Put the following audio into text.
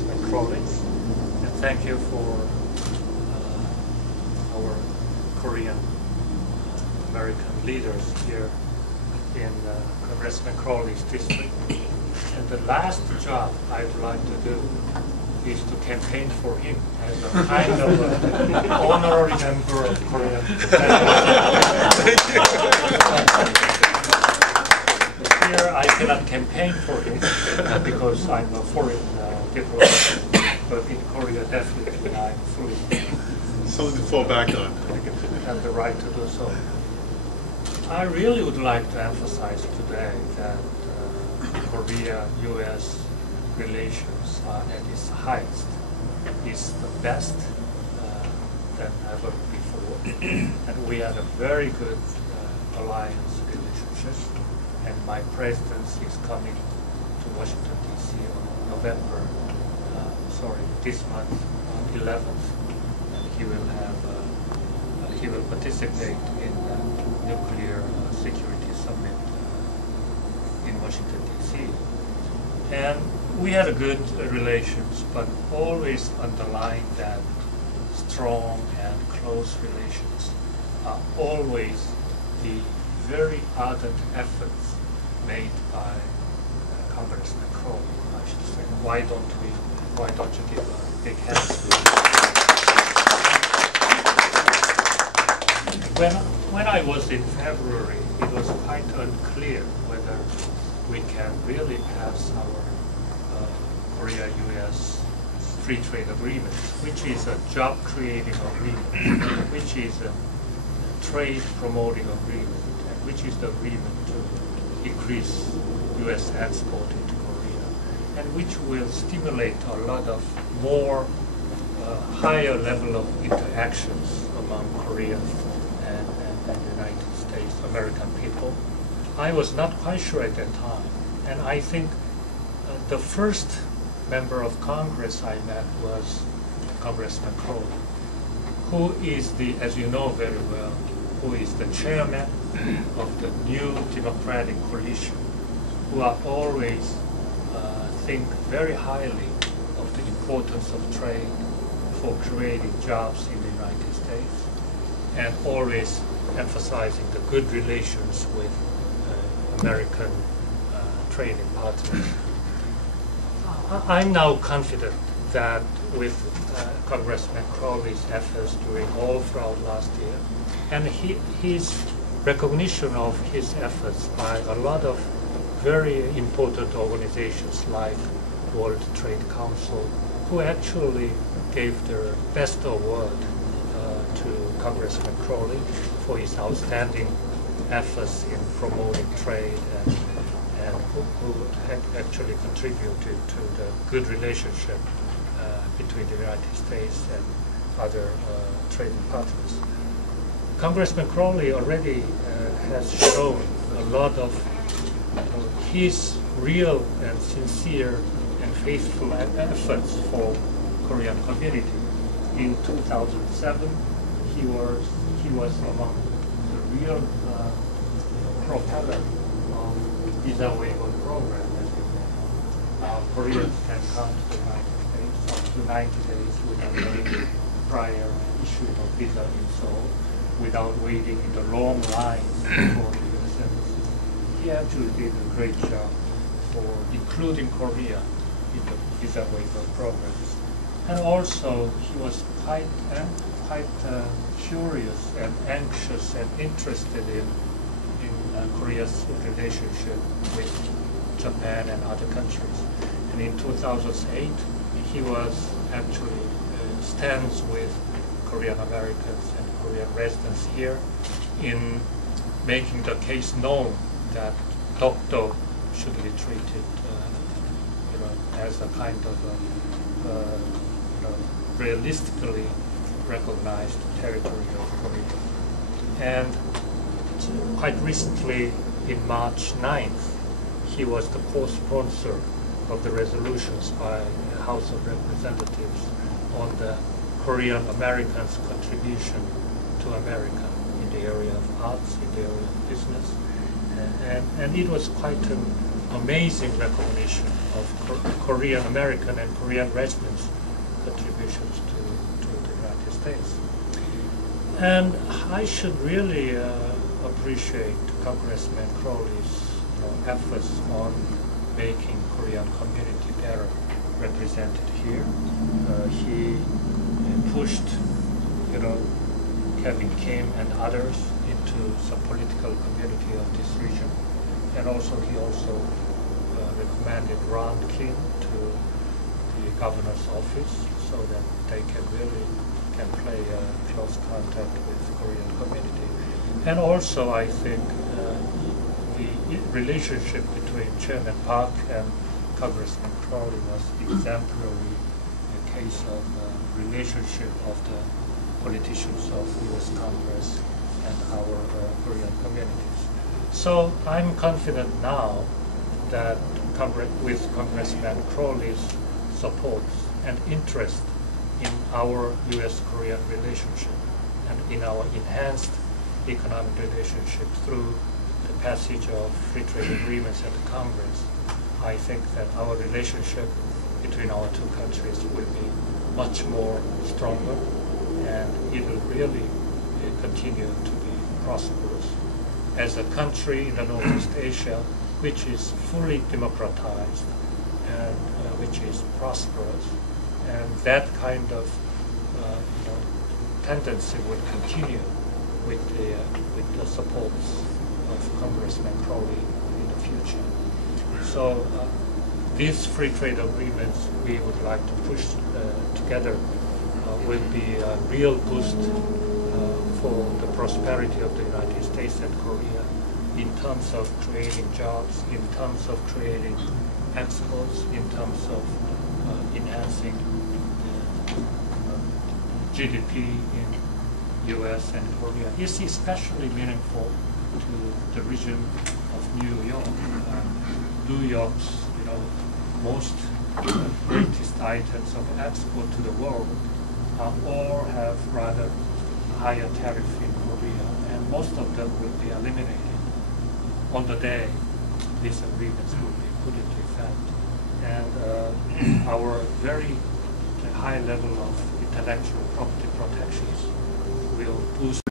Congressman Crowley, and thank you for our Korean American leaders here in Congressman Crowley's district. And the last job I'd like to do is to campaign for him as a kind of honorary member of Korean. Here I cannot campaign for him because I'm a foreign diplomat, but in Korea definitely I'm fully something to fall back on. Have the right to do so. I really would like to emphasize today that Korea-U.S. relations are at its highest. It's the best than ever before, and we have a very good alliance relationship. And my presidency is coming to Washington D.C. on November, this month, 11th, and he will participate in the nuclear security summit in Washington D.C. And we had a good relations, but always underlying that strong and close relations are always the very ardent efforts made by Congressman Crowley, I should say. Why don't you give a big hand? When I was in February, it was quite unclear whether we can really pass our Korea-U.S. free trade agreement, which is a job-creating agreement, which is a trade-promoting agreement, and which is the agreement to increase U.S. export into Korea, and which will stimulate a lot of more higher level of interactions among Koreans and the United States, American people. I was not quite sure at that time, and I think the first member of Congress I met was Congressman Crowley, who is as you know very well, who is the chairman of the new Democratic coalition, who are always think very highly of the importance of trade for creating jobs in the United States, and always emphasizing the good relations with American trading partners. I'm now confident that with Congressman Crowley's efforts during all throughout last year, and his recognition of his efforts by a lot of very important organizations like World Trade Council, who actually gave their best award to Congressman Crowley for his outstanding efforts in promoting trade and who actually contributed to the good relationship between the United States and other trading partners. Congressman Crowley already has shown a lot of his real and sincere and faithful efforts for Korean community. In 2007, he was among the real propeller of visa waiver program, as you know. Koreans can come to the United States up to 90 days without any prior issuing of visa in Seoul, without waiting in the long lines for the U.S. Embassy. He actually did a great job for including Korea in the visa waiver programs. And also, he was quite curious and anxious and interested in Korea's relationship with Japan and other countries. And in 2008, he was actually stands with Korean Americans and Korean residents here in making the case known that Dokdo should be treated as a kind of realistically recognized territory of Korea. And quite recently, in March 9th, he was the co-sponsor of the resolutions by the House of Representatives on the Korean Americans' contribution to America in the area of arts, in the area of business. And it was quite an amazing recognition of Korean American and Korean residents' contributions to the United States. And I should really appreciate Congressman Crowley's efforts on making Korean community better represented here. He pushed, Kevin Kim and others into some political community of this region, and he also recommended Ron Kim to the governor's office so that they can play close contact with the Korean community. And also, I think the relationship between Chairman Park and Congressman Crowley was exemplary case of relationship of the politicians of U.S. Congress and our Korean communities. So I'm confident now that with Congressman Crowley's support and interest in our U.S.-Korean relationship and in our enhanced economic relationship through the passage of free trade agreements at the Congress, I think that our relationship between our two countries will be much more stronger, and it will really continue to be prosperous. As a country in the Northeast Asia, which is fully democratized and which is prosperous, and that kind of tendency will continue with the support of Congressman Crowley in the future. So these free trade agreements we would like to push together will be a real boost for the prosperity of the United States and Korea in terms of creating jobs, in terms of creating exports, in terms of enhancing GDP in U.S. and Korea. It's especially meaningful to the region of New York. New York's most greatest items of export to the world all have rather higher tariff in Korea, and most of them will be eliminated on the day these agreements will be put into effect. And our very high level of intellectual property protections will boost